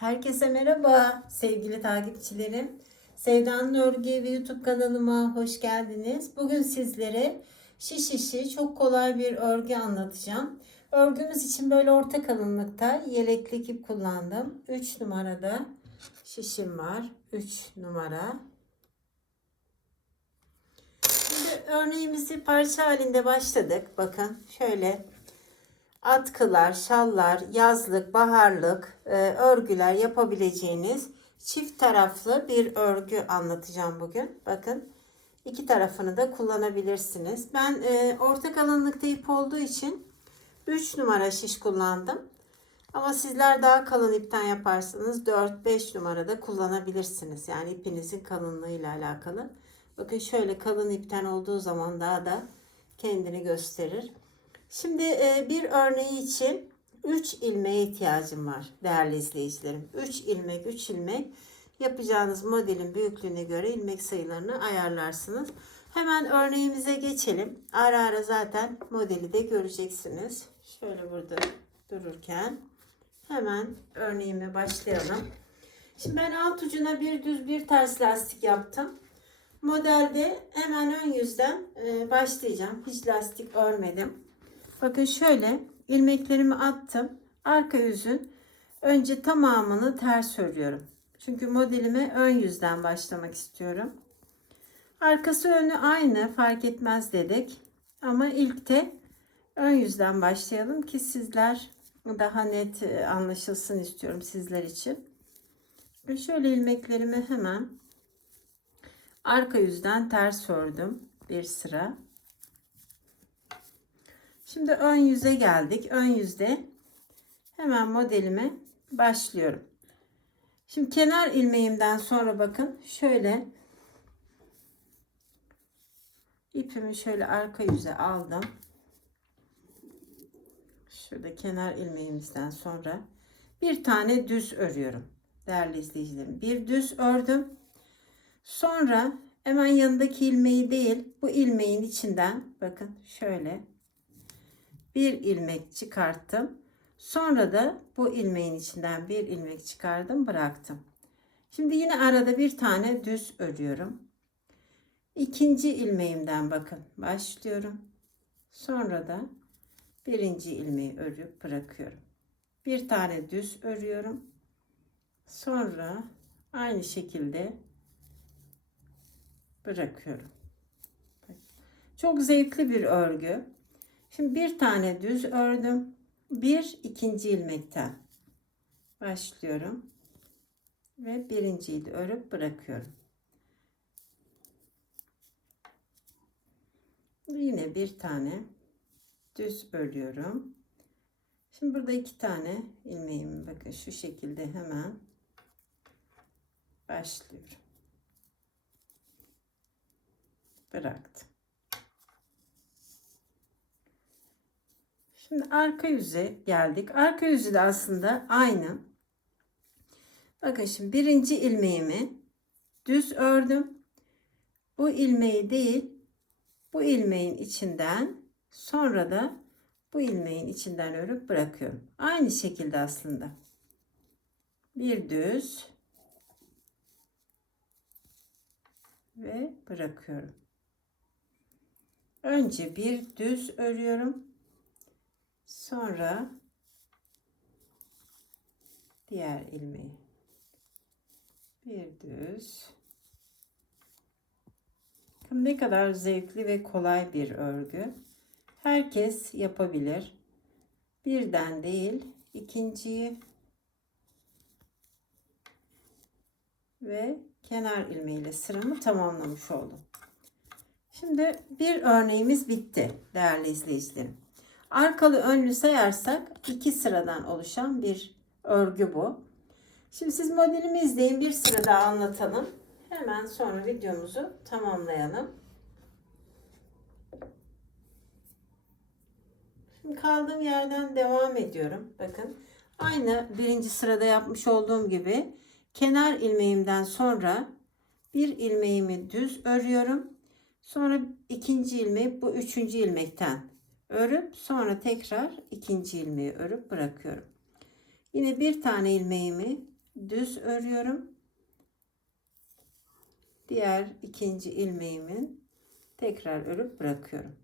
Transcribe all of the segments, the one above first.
Herkese merhaba sevgili takipçilerim. Sevda'nın Örgü Evi YouTube kanalıma hoş geldiniz. Bugün sizlere şiş işi çok kolay bir örgü anlatacağım. Örgümüz için böyle orta kalınlıkta yelekli ip kullandım. 3 numarada şişim var. 3 numara. Şimdi örneğimizi parça halinde başladık. Bakın şöyle atkılar, şallar, yazlık, baharlık e, örgüler yapabileceğiniz çift taraflı bir örgü anlatacağım bugün. Bakın iki tarafını da kullanabilirsiniz. Ben e, orta kalınlıkta ip olduğu için 3 numara şiş kullandım. Ama sizler daha kalın ipten yaparsanız 4-5 numarada kullanabilirsiniz. Yani ipinizin kalınlığıyla alakalı. Bakın şöyle kalın ipten olduğu zaman daha da kendini gösterir. Şimdi e, bir örneği için 3 ilmeğe ihtiyacım var değerli izleyicilerim. 3 ilmek 3 ilmek yapacağınız modelin büyüklüğüne göre ilmek sayılarını ayarlarsınız. Hemen örneğimize geçelim. Ara ara zaten modeli de göreceksiniz. Şöyle burada dururken hemen örneğime başlayalım. Şimdi ben alt ucuna bir düz bir ters lastik yaptım. Modelde hemen ön yüzden e, başlayacağım. Hiç lastik örmedim. Bakın şöyle ilmeklerimi attım. Arka yüzün önce tamamını ters örüyorum. Çünkü modelime ön yüzden başlamak istiyorum. Arkası önü aynı fark etmez dedik. Ama ilkte ön yüzden başlayalım ki sizler daha net e, anlaşılsın istiyorum sizler için. Ve şöyle ilmeklerimi hemen arka yüzden ters ördüm bir sıra. Şimdi ön yüze geldik. Ön yüzde hemen modelime başlıyorum. Şimdi kenar ilmeğimden sonra bakın şöyle ipimi şöyle arka yüze aldım. Şurada kenar ilmeğimizden sonra bir tane düz örüyorum. Değerli izleyicilerim. Bir düz ördüm. Sonra hemen yanındaki ilmeği değil bu ilmeğin içinden bakın şöyle bir ilmek çıkarttım. Sonra da bu ilmeğin içinden bir ilmek çıkardım bıraktım. Şimdi yine arada bir tane düz örüyorum. İkinci ilmeğimden bakın başlıyorum. Sonra da birinci ilmeği örüp bırakıyorum. Bir tane düz örüyorum. Sonra aynı şekilde bırakıyorum. Çok zevkli bir örgü. Şimdi bir tane düz ördüm. Bir ikinci ilmekten başlıyorum. Ve birinciyi de örüp bırakıyorum. Yine bir tane düz örüyorum. Şimdi burada iki tane ilmeğimi bakın şu şekilde hemen başlıyorum. Bıraktım. Şimdi arka yüze geldik. Arka yüzü de aslında aynı. Bakın şimdi birinci ilmeğimi düz ördüm. Bu ilmeği değil, bu ilmeğin içinden sonra da bu ilmeğin içinden örüp bırakıyorum. Aynı şekilde aslında. Bir düz ve bırakıyorum. Önce bir düz örüyorum. Sonra diğer ilmeği bir düz. Ne kadar zevkli ve kolay bir örgü. Herkes yapabilir. Birden değil, ikinciyi ve kenar ilmeğiyle sıramı tamamlamış oldum. Şimdi bir örneğimiz bitti değerli izleyicilerim. Arkalı önlü sayarsak iki sıradan oluşan bir örgü bu. Şimdi siz modelimi izleyin bir sıra daha anlatalım. Hemen sonra videomuzu tamamlayalım. Şimdi kaldığım yerden devam ediyorum. Bakın aynı birinci sırada yapmış olduğum gibi kenar ilmeğimden sonra bir ilmeğimi düz örüyorum. Sonra ikinci ilmeği bu üçüncü ilmekten örüp sonra tekrar ikinci ilmeği örüp bırakıyorum. Yine bir tane ilmeğimi düz örüyorum. Diğer ikinci ilmeğimin tekrar örüp bırakıyorum.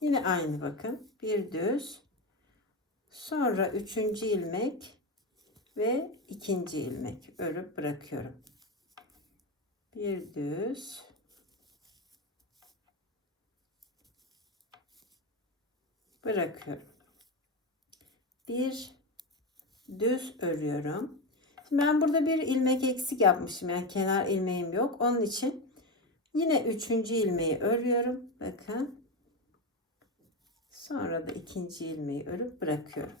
Yine aynı bakın. Bir düz. Sonra üçüncü ilmek ve ikinci ilmek örüp bırakıyorum. Bir düz. Bırakıyorum. Bir düz örüyorum. Şimdi ben burada bir ilmek eksik yapmışım. Yani kenar ilmeğim yok. Onun için yine üçüncü ilmeği örüyorum. Bakın. Sonra da ikinci ilmeği örüp bırakıyorum.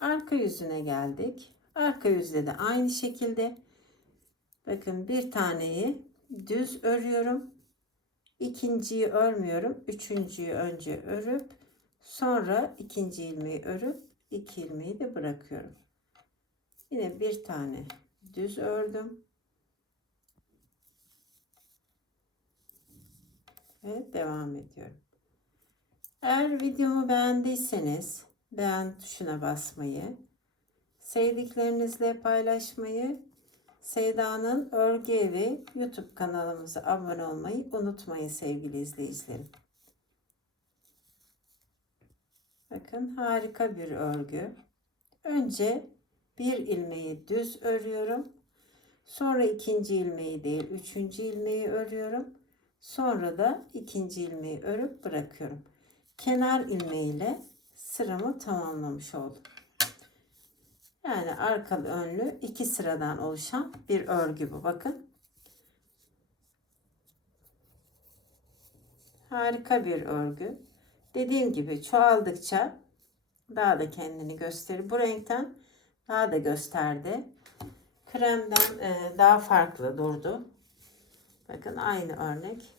Arka yüzüne geldik. Arka yüzde de aynı şekilde. Bakın bir taneyi düz örüyorum. İkinciyi örmüyorum. Üçüncüyü önce örüp sonra ikinci ilmeği örüp iki ilmeği de bırakıyorum. Yine bir tane düz ördüm. Ve devam ediyorum. Eğer videomu beğendiyseniz beğen tuşuna basmayı, sevdiklerinizle paylaşmayı, Seyda'nın Örgü Evi YouTube kanalımıza abone olmayı unutmayın sevgili izleyicilerim. Bakın harika bir örgü. Önce bir ilmeği düz örüyorum. Sonra ikinci ilmeği değil, üçüncü ilmeği örüyorum. Sonra da ikinci ilmeği örüp bırakıyorum. Kenar ilmeğiyle sıramı tamamlamış oldum. Arkalı önlü iki sıradan oluşan bir örgü bu. Bakın. Harika bir örgü. Dediğim gibi çoğaldıkça daha da kendini gösterir. Bu renkten daha da gösterdi. Kremden e, daha farklı durdu. Bakın aynı örnek.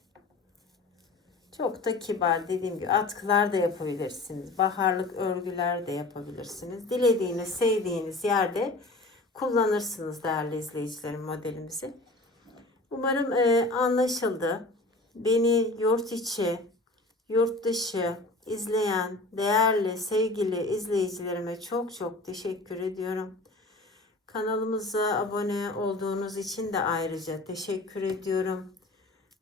Çok da kibar dediğim gibi atkılar da yapabilirsiniz. Baharlık örgüler de yapabilirsiniz. Dilediğiniz, sevdiğiniz yerde kullanırsınız değerli izleyicilerim modelimizi. Umarım e, anlaşıldı. Beni yurt içi, yurt dışı izleyen değerli, sevgili izleyicilerime çok çok teşekkür ediyorum. Kanalımıza abone olduğunuz için de ayrıca teşekkür ediyorum.